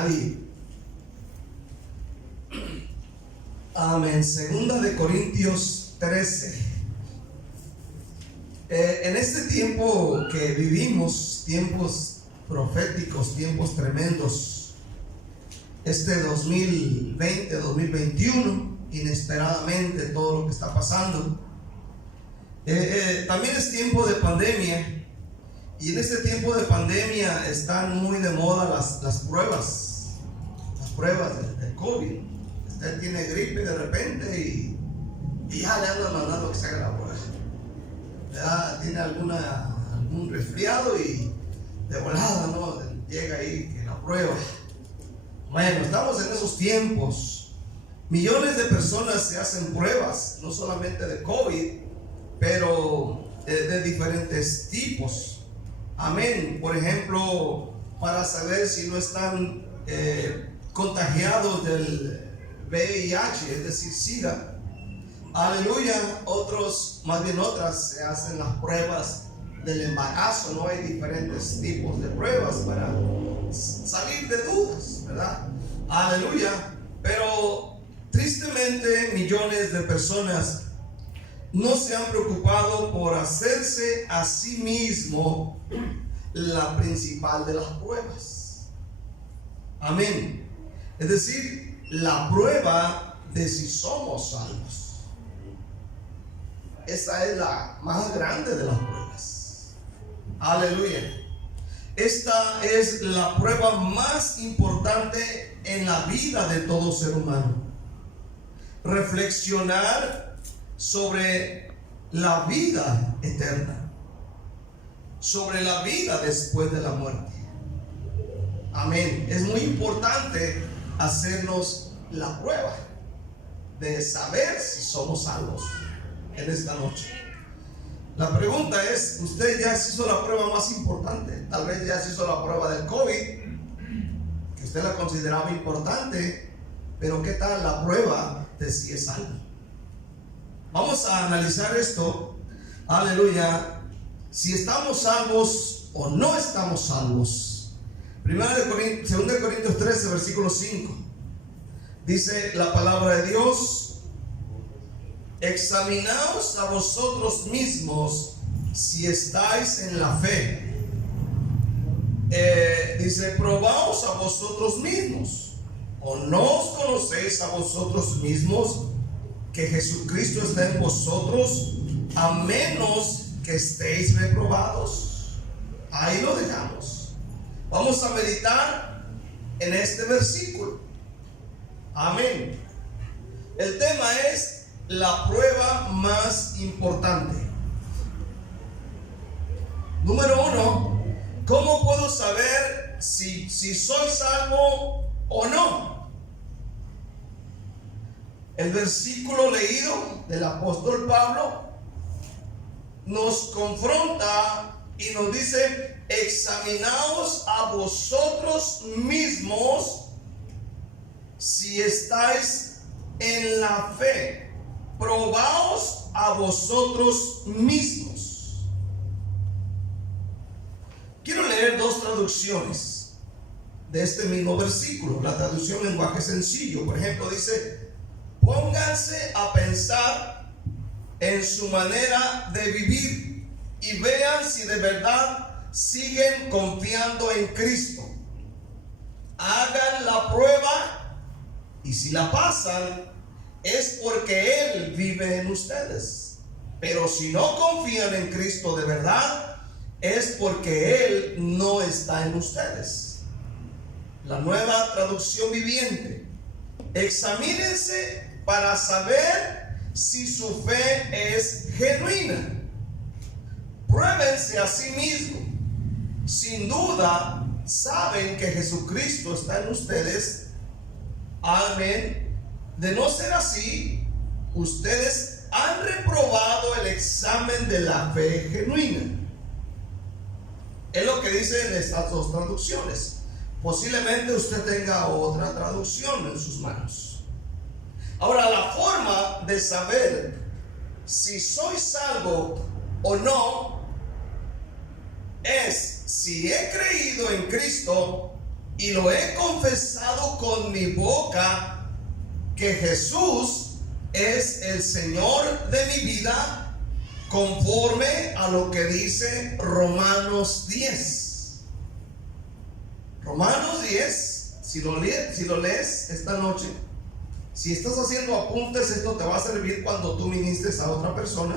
nadie. Amén. Segunda de Corintios 13. En este tiempo que vivimos, tiempos proféticos, tiempos tremendos, este 2020, 2021, inesperadamente todo lo que está pasando, también es tiempo de pandemia. Y en este tiempo de pandemia están muy de moda las pruebas del COVID. Usted tiene gripe de repente y ya le andan mandando que se haga la prueba. ¿Verdad? Tiene algún resfriado y de volada, ¿no? Llega ahí que la prueba. Bueno, estamos en esos tiempos. Millones de personas se hacen pruebas, no solamente de COVID, pero de diferentes tipos. Amén. Por ejemplo, para saber si no están contagiados del VIH, es decir, SIDA. Aleluya. Otras se hacen las pruebas del embarazo, ¿no? Hay diferentes tipos de pruebas para salir de dudas, ¿verdad? Aleluya. Pero tristemente millones de personas no se han preocupado por hacerse a sí mismo la principal de las pruebas. Amén. Es decir, la prueba de si somos salvos. Esa es la más grande de las pruebas. Aleluya. Esta es la prueba más importante en la vida de todo ser humano. Reflexionar sobre la vida eterna, sobre la vida después de la muerte. Amén. Es muy importante hacernos la prueba de saber si somos salvos en esta noche. La pregunta es, ¿usted ya se hizo la prueba más importante? Tal vez ya se hizo la prueba del COVID, que usted la consideraba importante, pero ¿qué tal la prueba de si es salvo? Vamos a analizar esto, aleluya, si estamos salvos o no estamos salvos. 2 Corintios 13, versículo 5, dice la palabra de Dios: examinaos a vosotros mismos si estáis en la fe. Dice, probaos a vosotros mismos, o no os conocéis a vosotros mismos que Jesucristo está en vosotros, a menos que estéis reprobados. Ahí lo dejamos. Vamos a meditar en este versículo. Amén. El tema es la prueba más importante. Número 1, ¿cómo puedo saber si soy salvo o no? El versículo leído del apóstol Pablo nos confronta y nos dice: examinaos a vosotros mismos si estáis en la fe. Probaos a vosotros mismos. Quiero leer dos traducciones de este mismo versículo. La traducción lenguaje sencillo, por ejemplo, dice: pónganse a pensar en su manera de vivir y vean si de verdad siguen confiando en Cristo. Hagan la prueba y si la pasan, es porque Él vive en ustedes. Pero si no confían en Cristo de verdad, es porque Él no está en ustedes. La Nueva Traducción Viviente: examínense para saber si su fe es genuina. Pruébense a sí mismos. Sin duda, saben que Jesucristo está en ustedes. Amén. De no ser así, ustedes han reprobado el examen de la fe genuina. Es lo que dicen estas dos traducciones. Posiblemente usted tenga otra traducción en sus manos. Ahora, la forma de saber si soy salvo o no es si he creído en Cristo y lo he confesado con mi boca que Jesús es el Señor de mi vida, conforme a lo que dice Romanos 10. Romanos 10, si lo lees esta noche, si estás haciendo apuntes, esto te va a servir cuando tú ministres a otra persona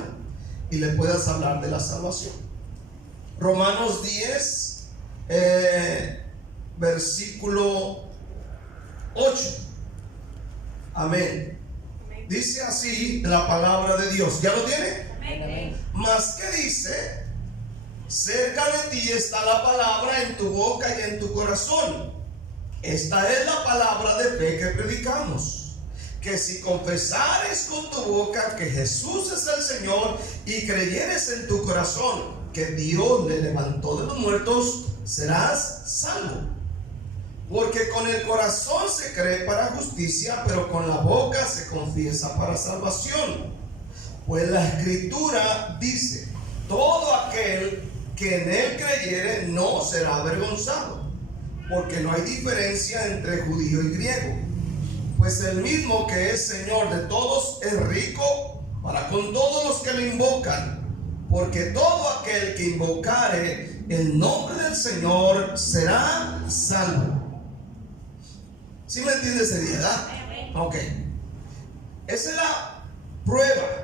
y le puedas hablar de la salvación. Romanos 10, versículo 8. Amén. Dice así la palabra de Dios. ¿Ya lo tiene? Amén. Mas ¿qué dice? Cerca de ti está la palabra, en tu boca y en tu corazón. Esta es la palabra de fe que predicamos, que si confesares con tu boca que Jesús es el Señor y creyeres en tu corazón que Dios le levantó de los muertos, serás salvo. Porque con el corazón se cree para justicia, pero con la boca se confiesa para salvación. Pues la Escritura dice: todo aquel que en él creyere no será avergonzado, porque no hay diferencia entre judío y griego. Pues el mismo que es Señor de todos es rico para con todos los que le invocan, porque todo aquel que invocare el nombre del Señor será salvo. ¿Sí me entiendes ese día, verdad? Ok. Esa es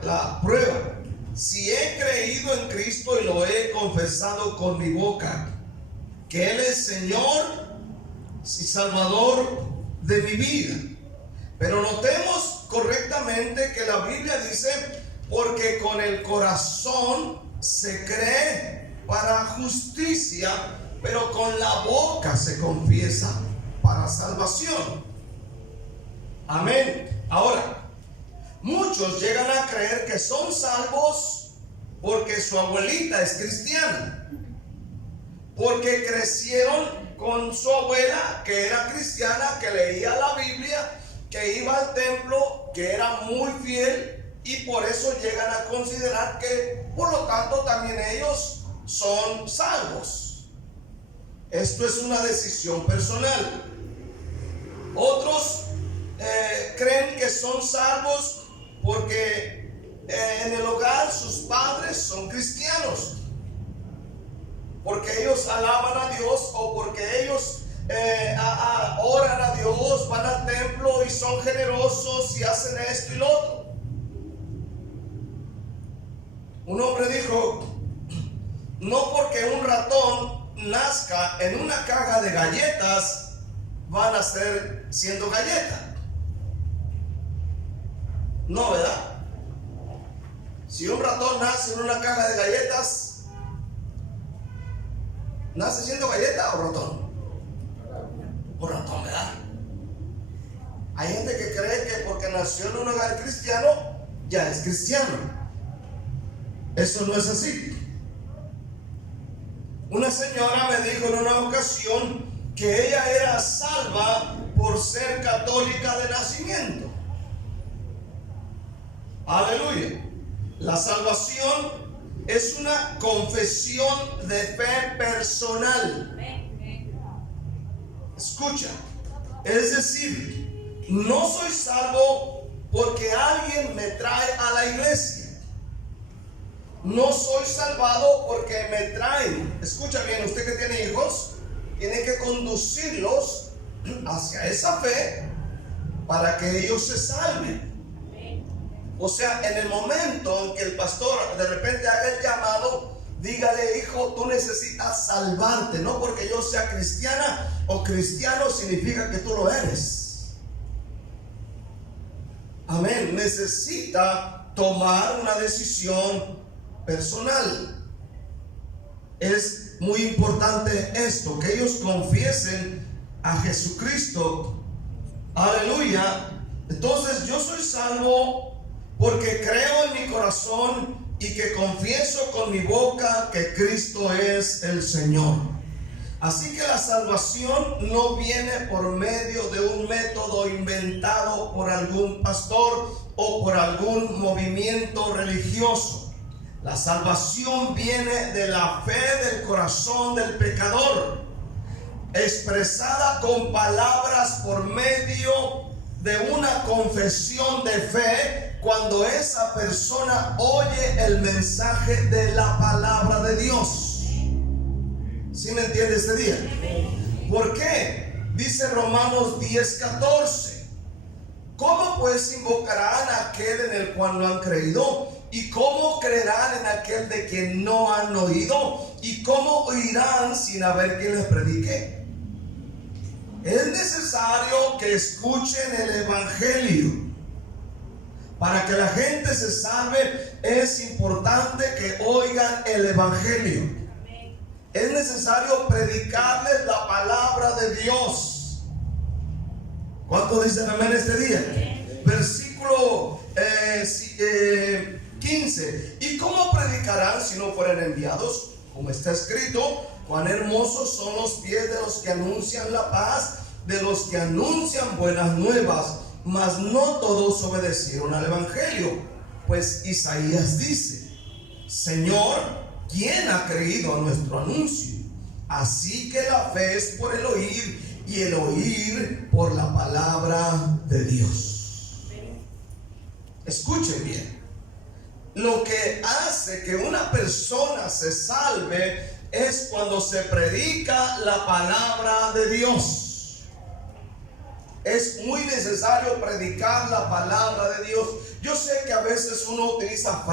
la prueba. Si he creído en Cristo y lo he confesado con mi boca, que Él es Señor y Salvador de mi vida. Pero notemos correctamente que la Biblia dice: porque con el corazón se cree para justicia, pero con la boca se confiesa para salvación. Amén. Ahora, muchos llegan a creer que son salvos porque su abuelita es cristiana, porque crecieron con su abuela que era cristiana, que leía la Biblia, que iba al templo, que era muy fiel, y por eso llegan a considerar que por lo tanto también ellos son salvos. Esto es una decisión personal. Otros creen que son salvos porque en el hogar sus padres son cristianos, porque ellos alaban a Dios, o porque ellos oran a Dios, van al templo y son generosos y hacen esto y lo otro. Un hombre dijo: no porque un ratón nazca en una caja de galletas van a ser siendo galleta. No, ¿verdad? Si un ratón nace en una caja de galletas, ¿nace siendo galleta o ratón? O ratón, ¿verdad? Hay gente que cree que porque nació en un hogar cristiano ya es cristiano. Eso no es así. Una señora me dijo en una ocasión que ella era salva por ser católica de nacimiento. Aleluya. La salvación es una confesión de fe personal. Escucha, es decir, no soy salvo porque alguien me trae a la iglesia. No soy salvado porque me traen. Escucha bien, usted que tiene hijos, tiene que conducirlos hacia esa fe para que ellos se salven. O sea, en el momento en que el pastor de repente haga el llamado, dígale: hijo, tú necesitas salvarte. No porque yo sea cristiana o cristiano significa que tú lo eres. Amén. Necesita tomar una decisión personal. Es muy importante esto, que ellos confiesen a Jesucristo. Aleluya. Entonces, yo soy salvo porque creo en mi corazón y que confieso con mi boca que Cristo es el Señor. Así que la salvación no viene por medio de un método inventado por algún pastor o por algún movimiento religioso. La salvación viene de la fe del corazón del pecador. expresada con palabras por medio de una confesión de fe, cuando esa persona oye el mensaje de la palabra de Dios. ¿Sí me entiende este día? ¿Por qué? Dice Romanos 10:14. ¿Cómo pues invocarán a aquel en el cual no han creído? ¿Y cómo creerán en aquel de quien no han oído? ¿Y cómo oirán sin haber quien les predique? Es necesario que escuchen el evangelio. Para que la gente se salve, es importante que oigan el evangelio. Es necesario predicarles la palabra de Dios. ¿Cuántos dicen amén este día? Versículo 15. ¿Y cómo predicarán si no fueran enviados? Como está escrito: cuán hermosos son los pies de los que anuncian la paz, de los que anuncian buenas nuevas. Mas no todos obedecieron al evangelio. Pues Isaías dice: Señor, ¿quién ha creído a nuestro anuncio? Así que la fe es por el oír, y el oír por la palabra de Dios. Escuchen bien. Lo que hace que una persona se salve es cuando se predica la palabra de Dios. Es muy necesario predicar la palabra de Dios. Yo sé que a veces uno utiliza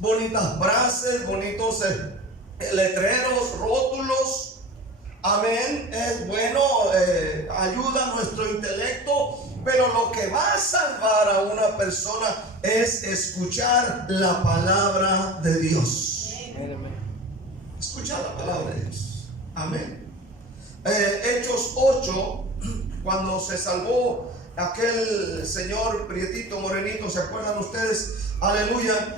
bonitas frases, bonitos letreros, rótulos. Amén. Es bueno, ayuda a nuestro intelecto. Pero lo que va a salvar a una persona es escuchar la palabra de Dios. Escuchar la palabra de Dios. Amén. Hechos 8, cuando se salvó aquel señor prietito, morenito, ¿se acuerdan ustedes? Aleluya.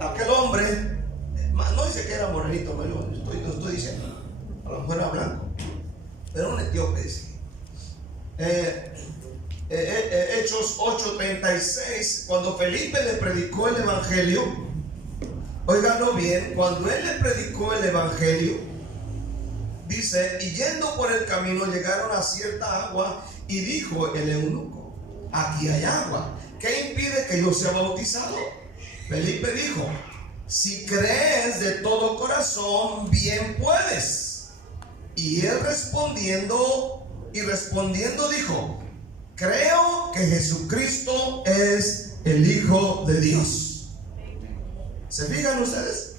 Aquel hombre, no dice que era morenito, no estoy diciendo, a lo mejor era blanco, era un etíope, dice. Hechos 8:36, cuando Felipe le predicó el evangelio, óiganlo bien, cuando él le predicó el evangelio, dice: y yendo por el camino llegaron a cierta agua, y dijo el eunuco: aquí hay agua, ¿qué impide que yo sea bautizado? Felipe dijo: si crees de todo corazón, bien puedes. Y él respondiendo dijo: creo que Jesucristo es el Hijo de Dios. ¿Se fijan ustedes?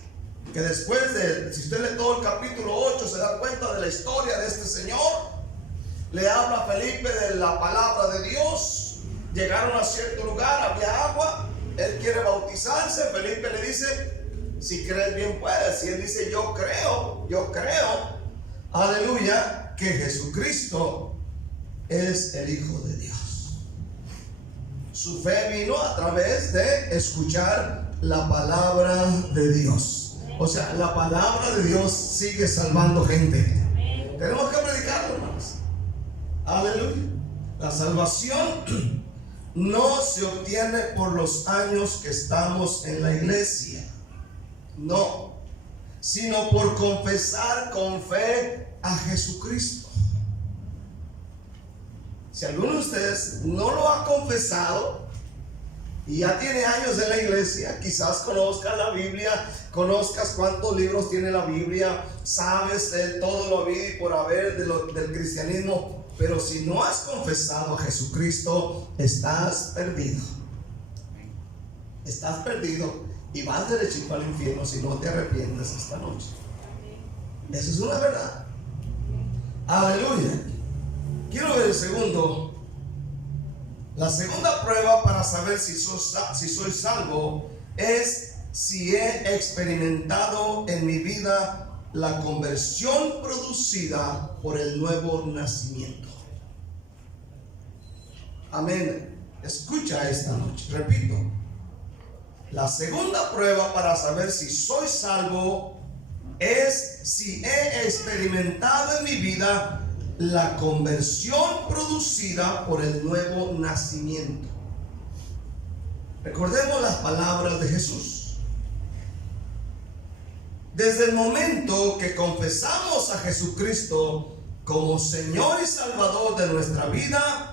Que después de, si usted lee todo el capítulo 8, se da cuenta de la historia de este señor. Le habla a Felipe de la palabra de Dios. Llegaron a cierto lugar, había agua. Él quiere bautizarse. Felipe le dice: si crees, bien puedes. Y él dice: yo creo, aleluya, que Jesucristo es el Hijo de Dios. Su fe vino a través de escuchar la palabra de Dios. O sea, la palabra de Dios sigue salvando gente. Tenemos que predicarlo, hermanos. Aleluya. La salvación no se obtiene por los años que estamos en la iglesia, no, sino por confesar con fe a Jesucristo. Si alguno de ustedes no lo ha confesado y ya tiene años en la iglesia, quizás conozcas la Biblia, conozcas cuántos libros tiene la Biblia, sabes todo lo habido y por haber del cristianismo, pero si no has confesado a Jesucristo, estás perdido. Estás perdido y vas derechito al infierno si no te arrepientes esta noche. Eso es una verdad. Aleluya. Quiero ver la segunda prueba para saber si soy salvo es si he experimentado en mi vida la conversión producida por el nuevo nacimiento. Amén. Escucha esta noche, repito. La segunda prueba para saber si soy salvo es si he experimentado en mi vida la conversión producida por el nuevo nacimiento. Recordemos las palabras de Jesús. Desde el momento que confesamos a Jesucristo como Señor y Salvador de nuestra vida,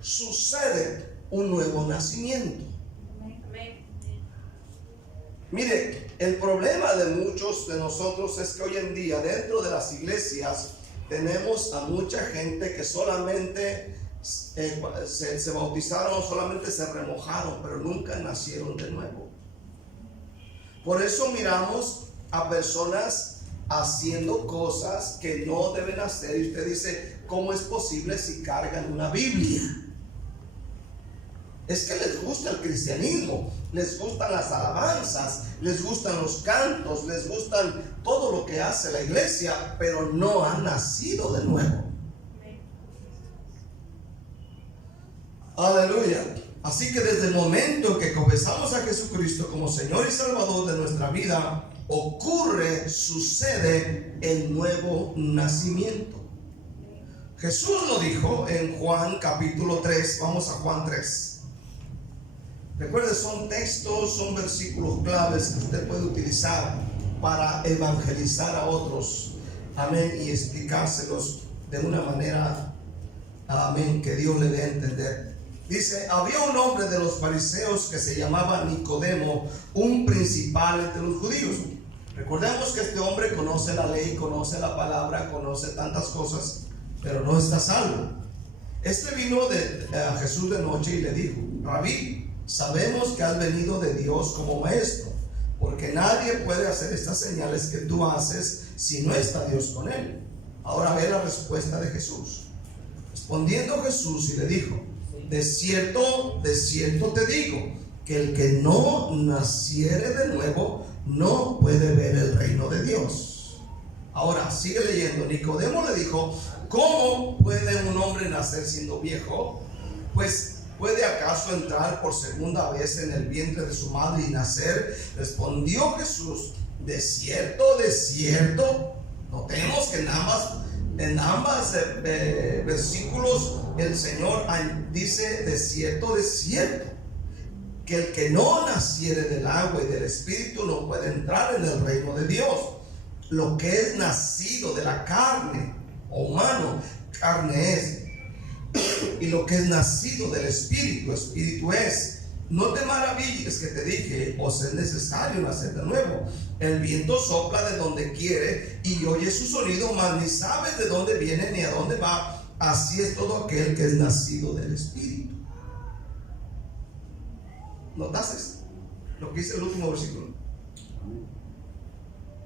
sucede un nuevo nacimiento. Mire, el problema de muchos de nosotros es que hoy en día dentro de las iglesias tenemos a mucha gente que solamente se bautizaron, solamente se remojaron, pero nunca nacieron de nuevo. Por eso miramos a personas haciendo cosas que no deben hacer y usted dice, ¿cómo es posible si cargan una Biblia? Es que les gusta el cristianismo, les gustan las alabanzas, les gustan los cantos, les gustan todo lo que hace la iglesia, pero no han nacido de nuevo. Aleluya. Así que desde el momento que confesamos a Jesucristo como Señor y Salvador de nuestra vida, sucede el nuevo nacimiento. Jesús lo dijo en Juan capítulo 3, vamos a Juan 3. Recuerde, son textos, son versículos claves que usted puede utilizar para evangelizar a otros, amén, y explicárselos de una manera, amén, que Dios le dé a entender. Dice, había un hombre de los fariseos que se llamaba Nicodemo, un principal entre los judíos. Recordemos que este hombre conoce la ley, conoce la palabra, conoce tantas cosas, pero no está salvo. Este vino a Jesús de noche y le dijo, Rabí, sabemos que has venido de Dios como maestro, porque nadie puede hacer estas señales que tú haces si no está Dios con él. Ahora ve la respuesta de Jesús. Respondiendo Jesús y le dijo, de cierto te digo, que el que no naciere de nuevo no puede ver el reino de Dios. Ahora sigue leyendo. Nicodemo le dijo, ¿cómo puede un hombre nacer siendo viejo? Pues ¿puede acaso entrar por segunda vez en el vientre de su madre y nacer? Respondió Jesús, de cierto, notemos que en ambas versículos el Señor dice de cierto, que el que no naciere del agua y del Espíritu no puede entrar en el reino de Dios. Lo que es nacido de la carne o humano, carne es, y lo que es nacido del Espíritu, Espíritu es. No te maravilles que te dije, os es necesario nacer de nuevo. El viento sopla de donde quiere y oye su sonido, mas ni sabes de dónde viene ni a dónde va. Así es todo aquel que es nacido del Espíritu. ¿Notaste lo que dice el último versículo?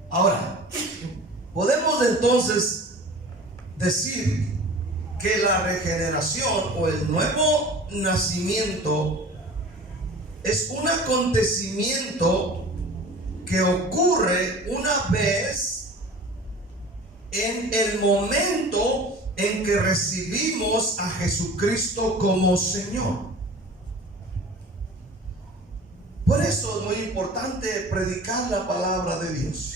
Ahora, podemos entonces decir que la regeneración o el nuevo nacimiento es un acontecimiento que ocurre una vez en el momento en que recibimos a Jesucristo como Señor. Por eso es muy importante predicar la palabra de Dios,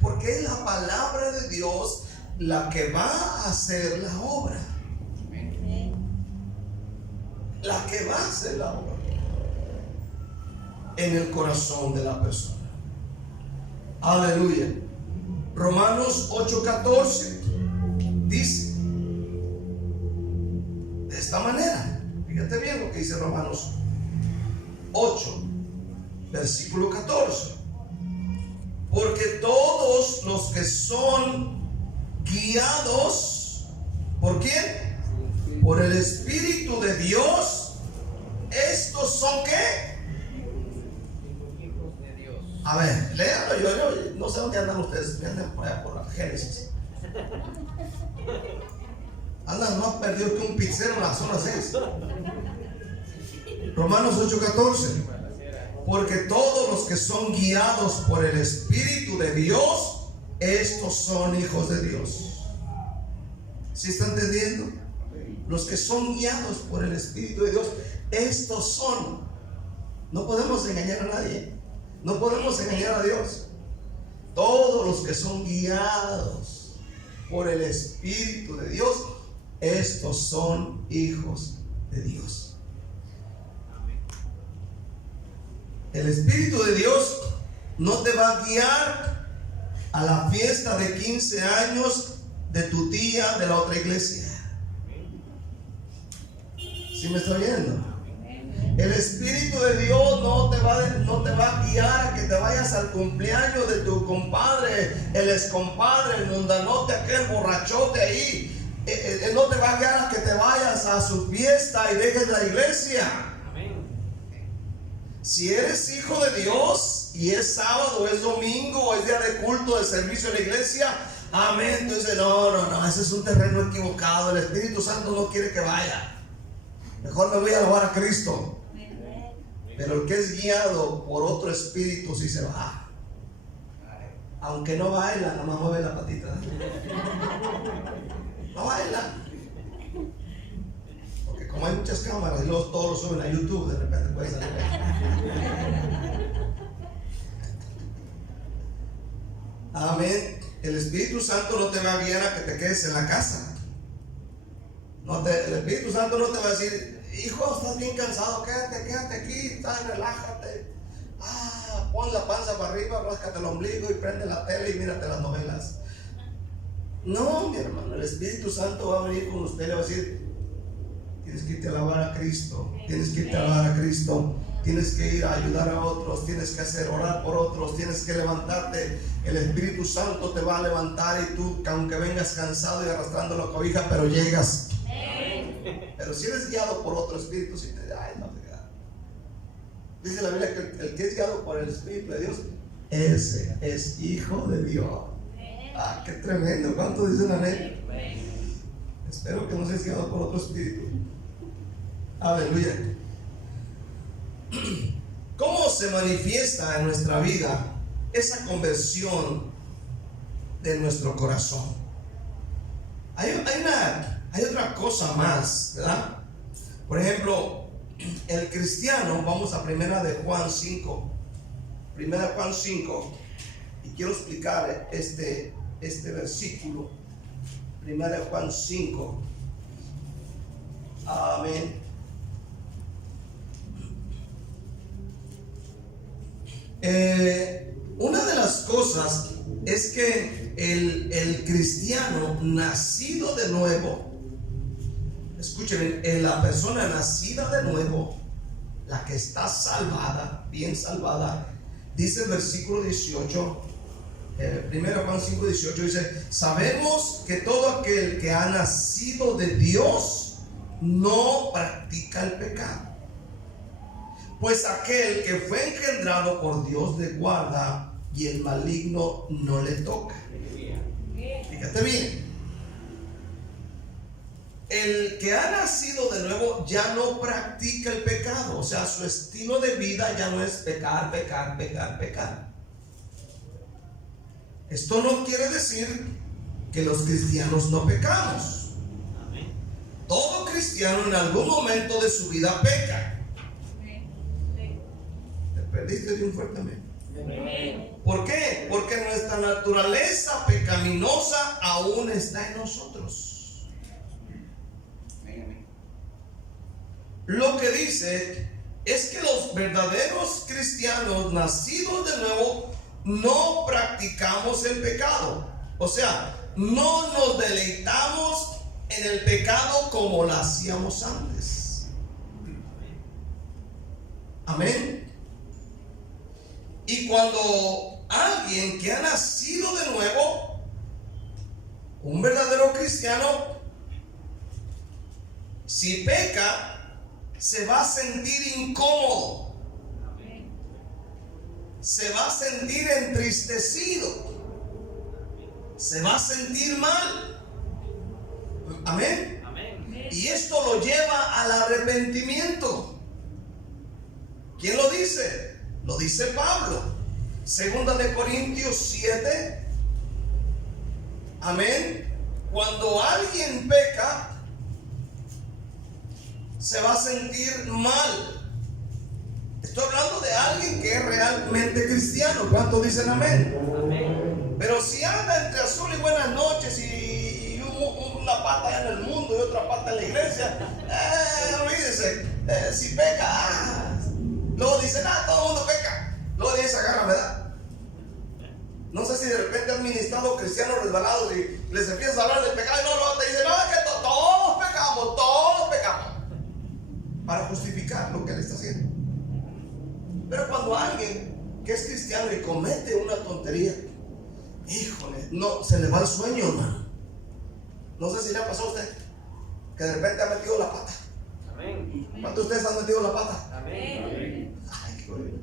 porque es la palabra de Dios la que va a hacer la obra. La que va a hacer la obra en el corazón de la persona. Aleluya. Romanos 8:14 dice de esta manera. Fíjate bien lo que dice Romanos 8, versículo 14. Porque todos los que son guiados, ¿por quién? Por el Espíritu de Dios, estos son ¿qué? A ver, léalo. Yo no sé dónde andan ustedes, andan por allá por la Génesis. Andan más perdidos que un pizzero en la zona 6. Romanos 8:14. Porque todos los que son guiados por el Espíritu de Dios, estos son hijos de Dios. ¿Sí está entendiendo? Los que son guiados por el Espíritu de Dios, estos son. No podemos engañar a nadie. No podemos engañar a Dios. Todos los que son guiados por el Espíritu de Dios, estos son hijos de Dios. El Espíritu de Dios no te va a guiar a la fiesta de 15 años de tu tía de la otra iglesia. ¿Sí me está oyendo? El Espíritu de Dios no te va a guiar a que te vayas al cumpleaños de tu compadre, el excompadre, el mundanote, aquel borrachote ahí. Él no te va a guiar a que te vayas a su fiesta y dejes la iglesia. Si eres hijo de Dios y es sábado, es domingo, es día de culto, de servicio en la iglesia, amén. Entonces, no, ese es un terreno equivocado. El Espíritu Santo no quiere que vaya. Mejor me voy a alabar a Cristo. Pero el que es guiado por otro espíritu sí se va. Aunque no baila, nada más mueve la patita. No baila. Porque como hay muchas cámaras y luego todos lo suben a YouTube, de repente puede salir. Amén. El Espíritu Santo no te va a guiar a que te quedes en la casa. El Espíritu Santo no te va a decir: hijo, estás bien cansado, quédate aquí, relájate. Pon la panza para arriba, ráscate el ombligo y prende la tele y mírate las novelas. No, mi hermano, el Espíritu Santo va a venir con usted y le va a decir: tienes que irte a alabar a Cristo, tienes que irte a alabar a Cristo, tienes que ir a ayudar a otros, tienes que orar por otros, tienes que levantarte. El Espíritu Santo te va a levantar y tú, aunque vengas cansado y arrastrando la cobija, pero llegas. Pero si eres guiado por otro espíritu, si te no te queda. Dice la Biblia que el que es guiado por el Espíritu de Dios, ese es hijo de Dios. Qué tremendo. ¿Cuántos dicen amén? Espero que no seas guiado por otro espíritu. Aleluya. ¿Cómo se manifiesta en nuestra vida esa conversión de nuestro corazón? Hay otra cosa más, ¿verdad? Por ejemplo, el cristiano, vamos a Primera de Juan 5, y quiero explicar este versículo. Primera de Juan 5. Amén. Una de las cosas es que el cristiano nacido de nuevo, escuchen, la persona nacida de nuevo, la que está salvada, bien salvada, dice el versículo 18, 1 Juan 5, 18, dice: sabemos que todo aquel que ha nacido de Dios no practica el pecado, pues aquel que fue engendrado por Dios le guarda y el maligno no le toca. Fíjate bien, el que ha nacido de nuevo ya no practica el pecado. O sea, su estilo de vida ya no es pecar. Esto no quiere decir que los cristianos no pecamos. Todo cristiano en algún momento de su vida peca. Te perdiste de un fuerte amén. ¿Por qué? Porque nuestra naturaleza pecaminosa aún está en nosotros. Lo que dice es que los verdaderos cristianos nacidos de nuevo no practicamos el pecado. O sea, no nos deleitamos en el pecado como lo hacíamos antes. Amén. Y cuando alguien que ha nacido de nuevo, un verdadero cristiano, si peca, se va a sentir incómodo, se va a sentir entristecido, se va a sentir mal. Amén. Y esto lo lleva al arrepentimiento. ¿Quién lo dice? Lo dice Pablo. Segunda de Corintios 7. Amén. Cuando alguien peca, se va a sentir mal. Estoy hablando de alguien que es realmente cristiano. ¿Cuántos dicen amén? Pero si anda entre azul y buenas noches y una pata allá en el mundo y otra pata en la iglesia, olvídese, si peca, luego dicen, todo el mundo peca. Luego dice, agarra, ¿verdad? No sé si de repente has ministrado cristianos resbalados y les empiezas a hablar del pecado y no, te dicen, no, es que todos pecamos. Para justificar lo que él está haciendo. Pero cuando alguien que es cristiano y comete una tontería, híjole, no, se le va el sueño, hermano. No sé si le ha pasado a usted que de repente ha metido la pata. Amén. ¿Cuántos de ustedes han metido la pata? Amén. Ay, qué bueno.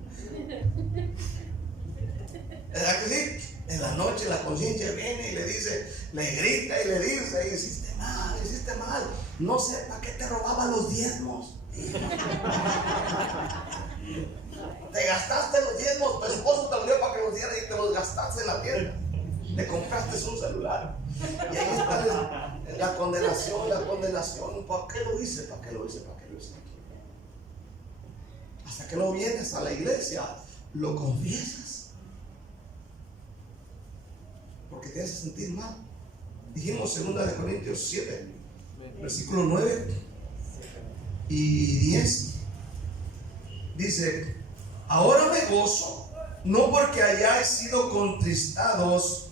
¿Verdad que sí? En la noche la conciencia viene y le dice, le grita y le dice, hiciste mal. No sé para qué te robaba los diezmos. Te gastaste los diezmos, tu esposo te lo dio para que los diera y te los gastaste en la tienda. Le compraste un celular. Y ahí está la condenación. ¿Para qué lo hice? Hasta que no vienes a la iglesia, lo confiesas. Porque te hace sentir mal. Dijimos 2 Corintios 7, versículo 9 y 10. Dice: ahora me gozo, no porque hayáis sido contristados,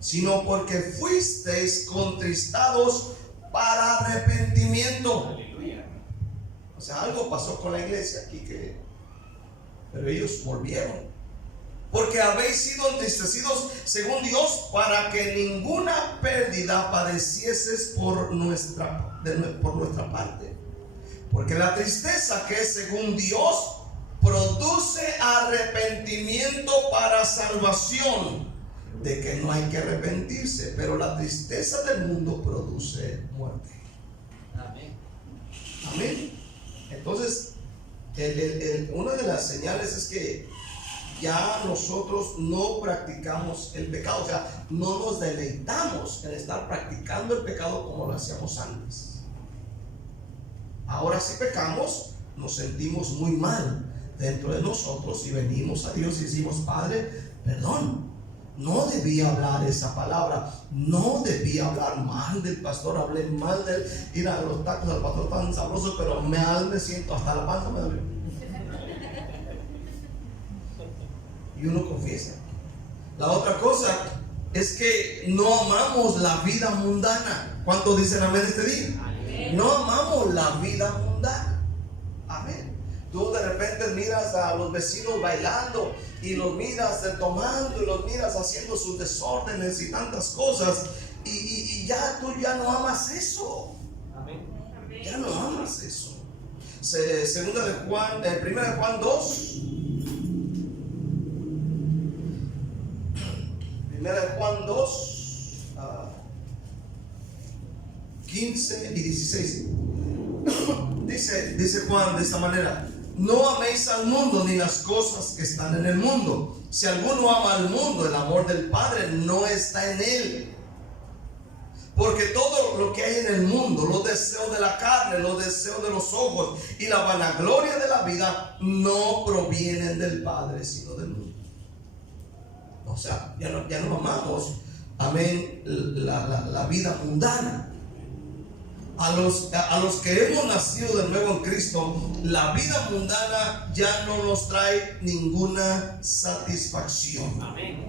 sino porque fuisteis contristados para arrepentimiento. Aleluya. O sea, algo pasó con la iglesia aquí pero ellos volvieron. Porque habéis sido entristecidos según Dios, para que ninguna pérdida padecieses por nuestra parte. Porque la tristeza que es según Dios produce arrepentimiento para salvación, de que no hay que arrepentirse, pero la tristeza del mundo produce muerte. Amén. Amén. Entonces, una de las señales es que ya nosotros no practicamos el pecado, o sea, no nos deleitamos en estar practicando el pecado como lo hacíamos antes. Ahora si pecamos, nos sentimos muy mal dentro de nosotros y venimos a Dios y decimos: Padre, perdón, no debía hablar esa palabra, no debía hablar mal del pastor, hablé mal de él, ir a los tacos al pastor tan sabroso, pero me siento hasta la panza me duele. Y uno confiesa. La otra cosa es que no amamos la vida mundana. ¿Cuántos dicen amén este día? Amén. No amamos la vida mundana. Amén. Tú de repente miras a los vecinos bailando y los miras tomando y los miras haciendo sus desórdenes y tantas cosas, y ya tú ya no amas eso. Amén. Ya no amas eso. Primera de Juan 2. Primera de Juan 2, 15 y 16. Dice Juan de esta manera: no améis al mundo ni las cosas que están en el mundo. Si alguno ama al mundo, el amor del Padre no está en él. Porque todo lo que hay en el mundo, los deseos de la carne, los deseos de los ojos y la vanagloria de la vida, no provienen del Padre, sino del mundo. O sea, ya no amamos, amén, la vida mundana. A los que hemos nacido de nuevo en Cristo, la vida mundana ya no nos trae ninguna satisfacción. Amén.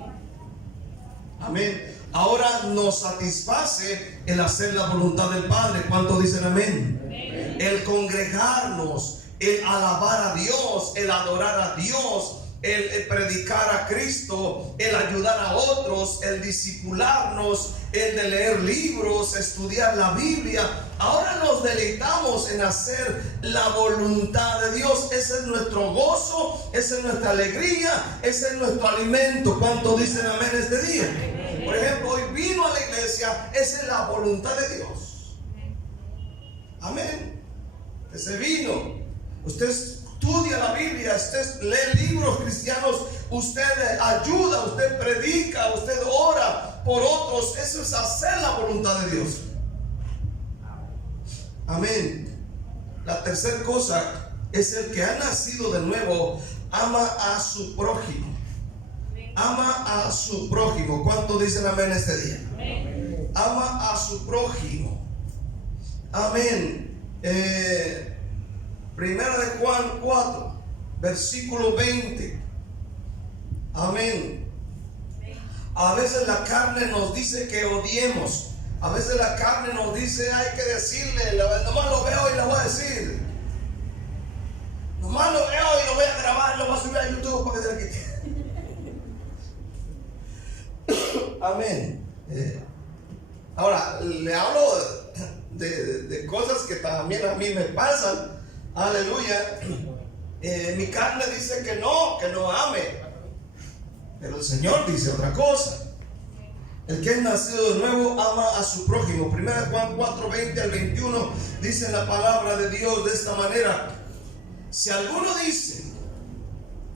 Amén. Ahora nos satisface el hacer la voluntad del Padre. ¿Cuántos dicen amén? Amén. El congregarnos, el alabar a Dios, el adorar a Dios, el predicar a Cristo, el ayudar a otros, el discipularnos, el de leer libros, estudiar la Biblia. Ahora nos deleitamos en hacer la voluntad de Dios. Ese es nuestro gozo, esa es nuestra alegría, ese es nuestro alimento. ¿Cuántos dicen amén este día? Por ejemplo, hoy vino a la iglesia, esa es la voluntad de Dios. Amén. Ese vino. Usted estudia la Biblia, usted lee libros cristianos, usted ayuda, usted predica, usted ora por otros. Eso es hacer la voluntad de Dios. Amén. La tercera cosa es: el que ha nacido de nuevo ama a su prójimo. Ama a su prójimo. ¿Cuántos dicen amén este día? Amén. Ama a su prójimo. Amén. Primera de Juan 4, versículo 20. Amén. A veces la carne nos dice que odiemos. A veces la carne nos dice, hay que decirle, nomás lo veo y lo voy a decir. Nomás lo veo y lo voy a grabar, lo voy a subir a YouTube para que se le quite. Amén. Ahora, le hablo de cosas que también a mí me pasan. Aleluya. Mi carne dice que no ame. Pero el Señor dice otra cosa. El que es nacido de nuevo ama a su prójimo. 1 Juan 4, 20 al 21 dice la palabra de Dios de esta manera: si alguno dice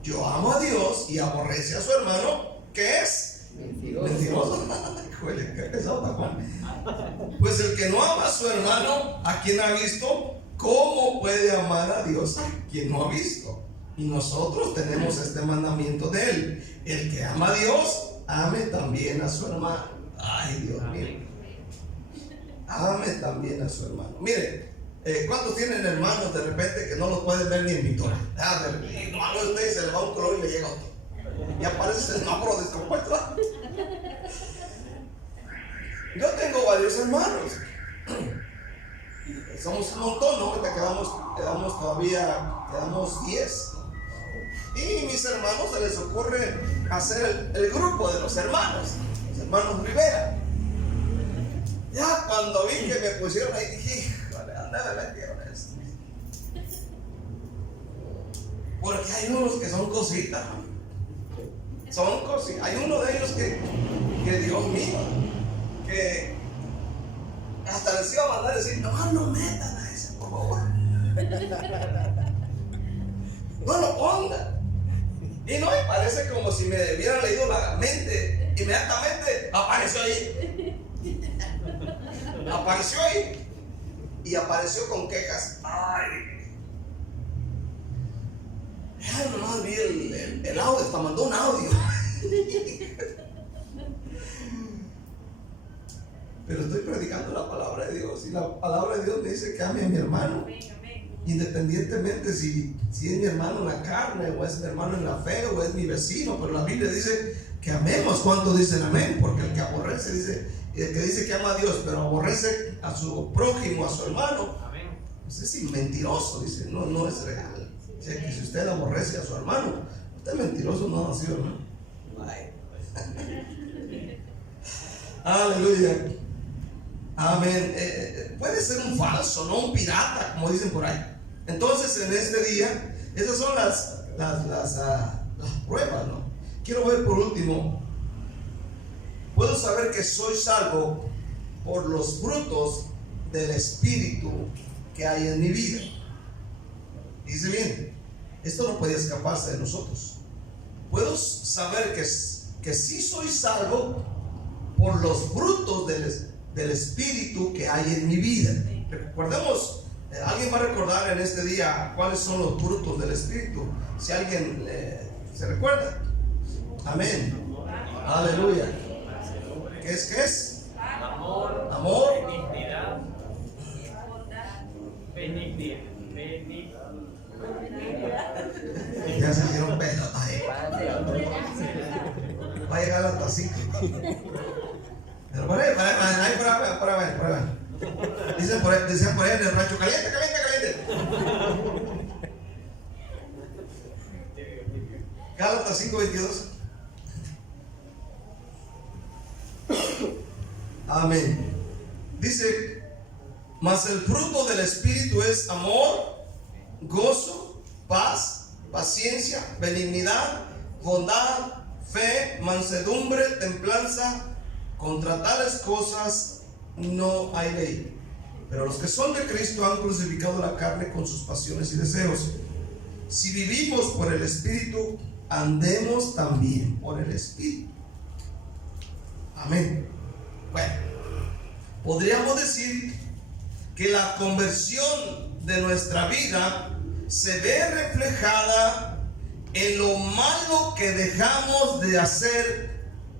yo amo a Dios y aborrece a su hermano, ¿qué es? Mentiroso. Pues el que no ama a su hermano, ¿a quien ha visto? ¿Cómo puede amar a Dios a quien no ha visto? Y nosotros tenemos este mandamiento de Él: el que ama a Dios, ame también a su hermano. Ay, Dios mío. Ame también a su hermano. Mire, ¿cuántos tienen hermanos de repente que no los pueden ver ni en pintura? No lo usted y se le va un color y le llega otro. Y aparece el semáforo descompuesto. Yo tengo varios hermanos. Somos un montón, ¿no? Ahorita quedamos 10. Y mis hermanos se les ocurre hacer el grupo de los hermanos Rivera. Ya cuando vi que me pusieron ahí, dije, híjole, ¿dónde me metieron esto? Porque hay unos que son cositas. Son cositas. Hay uno de ellos que Dios mío, que hasta les iba a mandar a decir, no metan a ese, por favor. No lo pongan. Y no, y parece como si me hubiera leído la mente. Inmediatamente apareció ahí. Apareció ahí. Y apareció con quejas. Ay. Ya nomás vi el audio, hasta mandó un audio. Pero estoy predicando la palabra de Dios. Y la palabra de Dios me dice que ame a mi hermano. Independientemente si es mi hermano en la carne, o es mi hermano en la fe, o es mi vecino. Pero la Biblia dice que amemos. ¿Cuántos dicen amén? Porque el que aborrece el que dice que ama a Dios, pero aborrece a su prójimo, a su hermano, pues es mentiroso. Dice, no es real. Dice que si usted aborrece a su hermano, usted es mentiroso, no ha nacido hermano. Aleluya. Amén. Puede ser un falso, no un pirata, como dicen por ahí. Entonces, en este día, esas son las pruebas, ¿no? Quiero ver por último: puedo saber que soy salvo por los frutos del Espíritu que hay en mi vida. Dice bien, esto no puede escaparse de nosotros. Puedo saber que sí soy salvo por los frutos del Espíritu que hay en mi vida. Recordemos, alguien va a recordar en este día cuáles son los frutos del Espíritu. Si alguien se recuerda. Amén. Aleluya. ¿Qué es? Amor. Benignidad. Ya se dieron pelos ahí. Va a llegar hasta 5. Pero por ahí, por ahí. Dicen por ahí en el rancho: caliente. Gálatas 5:22. Amén. Dice: mas el fruto del Espíritu es amor, gozo, paz, paciencia, benignidad, bondad, fe, mansedumbre, templanza. Contra tales cosas no hay ley. Pero los que son de Cristo han crucificado la carne con sus pasiones y deseos. Si vivimos por el Espíritu, andemos también por el Espíritu. Amén. Bueno, podríamos decir que la conversión de nuestra vida se ve reflejada en lo malo que dejamos de hacer,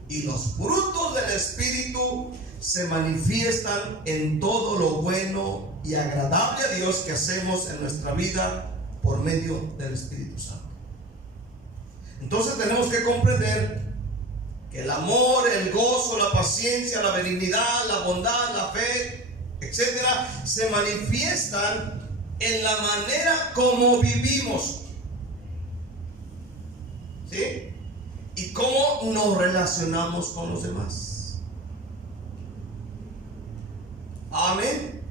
y los frutos del Espíritu se manifiestan en todo lo bueno y agradable a Dios que hacemos en nuestra vida por medio del Espíritu Santo. Entonces tenemos que comprender que el amor, el gozo, la paciencia, la benignidad, la bondad, la fe, etcétera, se manifiestan en la manera como vivimos, ¿sí? Y cómo nos relacionamos con los demás. Amén.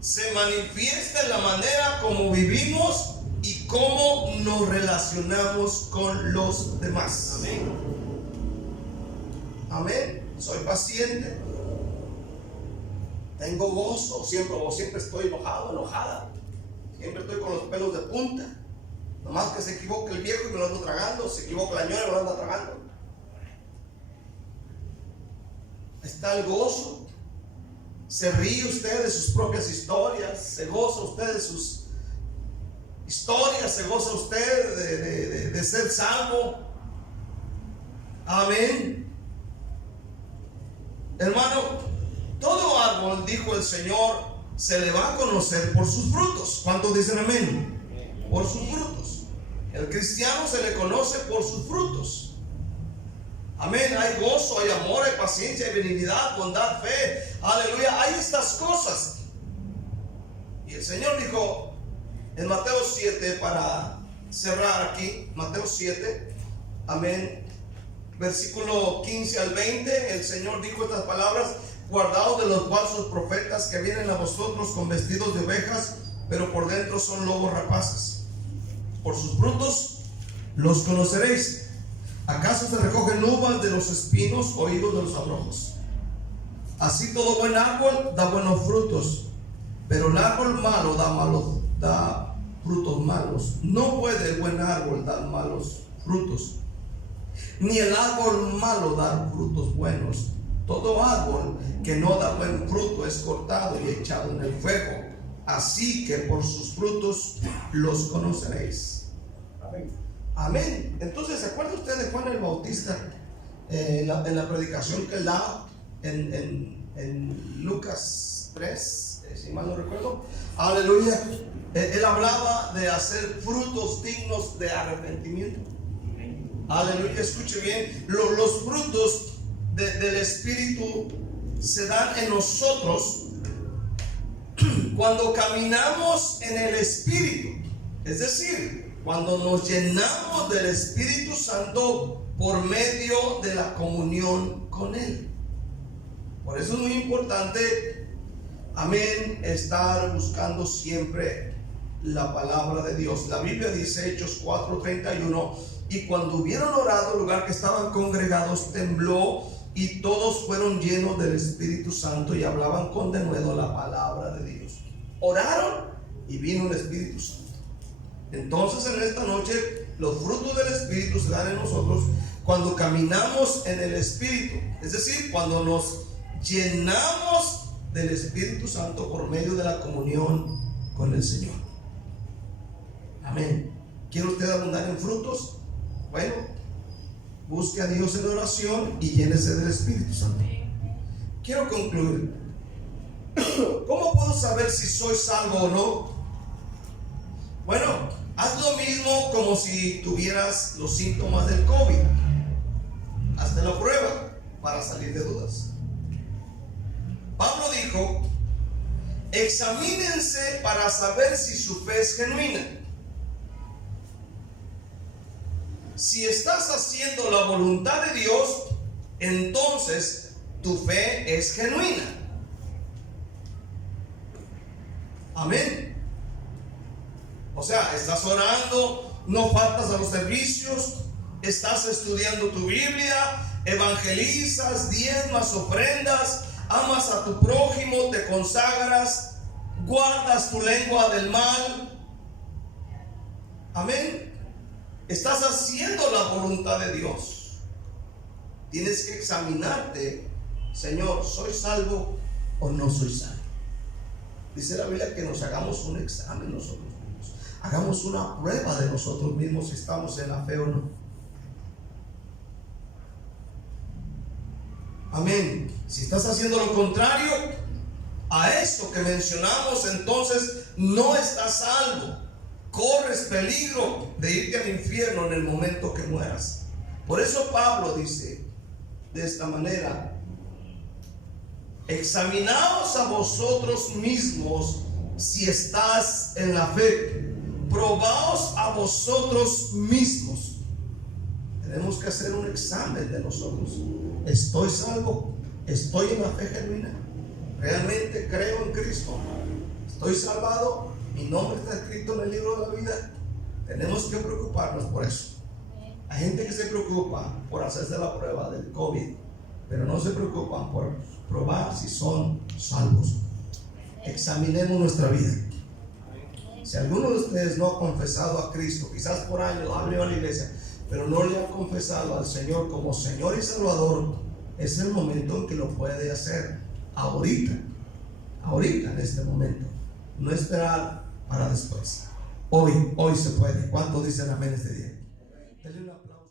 Se manifiesta en la manera como vivimos y cómo nos relacionamos con los demás. Amén. Amén. Soy paciente. Tengo gozo. Siempre estoy enojada. Siempre estoy con los pelos de punta. Nomás que se equivoque el viejo y me lo ando tragando. Se equivoca la ñora y me lo ando tragando. Está el gozo. Se ríe usted de sus propias historias. Se goza usted de sus historias. Se goza usted de ser salvo. Amén. Hermano, todo árbol, dijo el Señor, se le va a conocer por sus frutos. ¿Cuántos dicen amén? Por sus frutos. El cristiano se le conoce por sus frutos. Amén. Hay gozo, hay amor, hay paciencia, hay benignidad, bondad, fe. Aleluya. Hay estas cosas. Y el Señor dijo en Mateo 7, para cerrar aquí, Mateo 7, amén, versículo 15 al 20, el Señor dijo estas palabras: guardaos de los falsos profetas que vienen a vosotros con vestidos de ovejas, pero por dentro son lobos rapaces. Por sus frutos los conoceréis. ¿Acaso se recogen uvas de los espinos o higos de los abrojos? Así todo buen árbol da buenos frutos, pero el árbol malo da frutos malos. No puede el buen árbol dar malos frutos, ni el árbol malo dar frutos buenos. Todo árbol que no da buen fruto es cortado y echado en el fuego. Así que por sus frutos los conoceréis. Amén. Amén. Entonces, ¿se acuerda usted de Juan el Bautista en la predicación que él da en Lucas 3, si mal no recuerdo? Aleluya. Él hablaba de hacer frutos dignos de arrepentimiento. Aleluya. Escuche bien, los frutos del Espíritu se dan en nosotros cuando caminamos en el Espíritu, es decir, cuando nos llenamos del Espíritu Santo por medio de la comunión con Él. Por eso es muy importante, amén, estar buscando siempre la palabra de Dios. La Biblia dice, Hechos 4:31, y cuando hubieron orado, el lugar que estaban congregados tembló, y todos fueron llenos del Espíritu Santo y hablaban con denuedo la palabra de Dios. Oraron y vino el Espíritu Santo. Entonces, en esta noche, los frutos del Espíritu se dan en nosotros cuando caminamos en el Espíritu, es decir, cuando nos llenamos del Espíritu Santo por medio de la comunión con el Señor. Amén. ¿Quiere usted abundar en frutos? Bueno, busque a Dios en oración y llénese del Espíritu Santo. Quiero concluir. ¿Cómo puedo saber si soy salvo o no? Bueno, haz lo mismo como si tuvieras los síntomas del COVID. Hazte la prueba para salir de dudas. Pablo dijo: examínense para saber si su fe es genuina. Si estás haciendo la voluntad de Dios, entonces tu fe es genuina. Amén. O sea, estás orando, no faltas a los servicios, estás estudiando tu Biblia, evangelizas, diezmas, ofrendas, amas a tu prójimo, te consagras, guardas tu lengua del mal. Amén. Estás haciendo la voluntad de Dios. Tienes que examinarte. Señor, ¿soy salvo o no soy salvo? Dice la Biblia que nos hagamos un examen nosotros mismos. Hagamos una prueba de nosotros mismos si estamos en la fe o no. Amén. Si estás haciendo lo contrario a esto que mencionamos, entonces no estás salvo. Corres peligro de irte al infierno en el momento que mueras. Por eso Pablo dice de esta manera: examinaos a vosotros mismos si estás en la fe. Probaos a vosotros mismos. Tenemos que hacer un examen de nosotros. ¿Estoy salvo? ¿Estoy en la fe genuina? ¿Realmente creo en Cristo? ¿Estoy salvado? ¿Mi nombre está escrito en el libro de la vida? Tenemos que preocuparnos por eso. Hay gente que se preocupa por hacerse la prueba del COVID, pero no se preocupan por probar si son salvos. Examinemos nuestra vida. Si alguno de ustedes no ha confesado a Cristo, quizás por años ha venido a la iglesia, pero no le ha confesado al Señor como Señor y Salvador, es el momento en que lo puede hacer. Ahorita, en este momento. No esperar para después. Hoy se puede. ¿Cuántos dicen amén este día? Denle un aplauso.